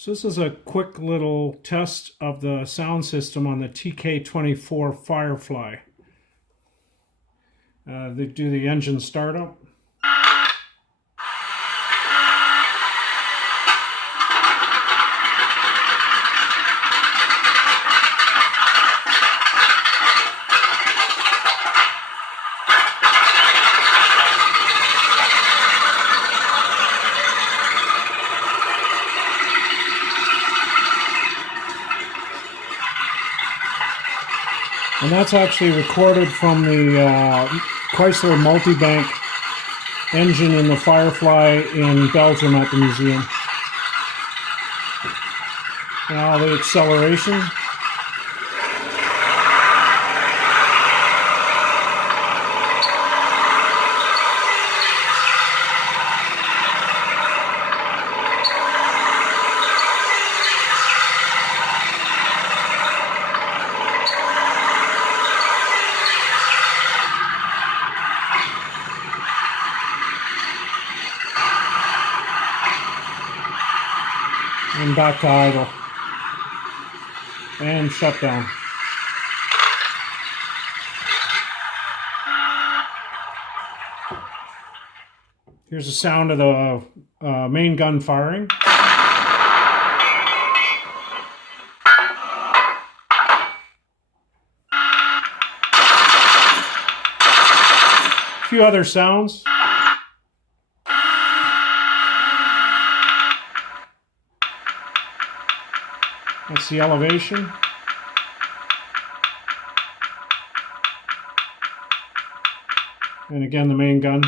So this is a quick little test of the sound system on the TK24 Firefly. They do the engine startup. And that's actually recorded from the Chrysler Multibank engine in the Firefly in Belgium at the museum. Now the acceleration. And back to idle. And shut down. Here's the sound of the main gun firing. A few other sounds. That's the elevation. And again, the main gun.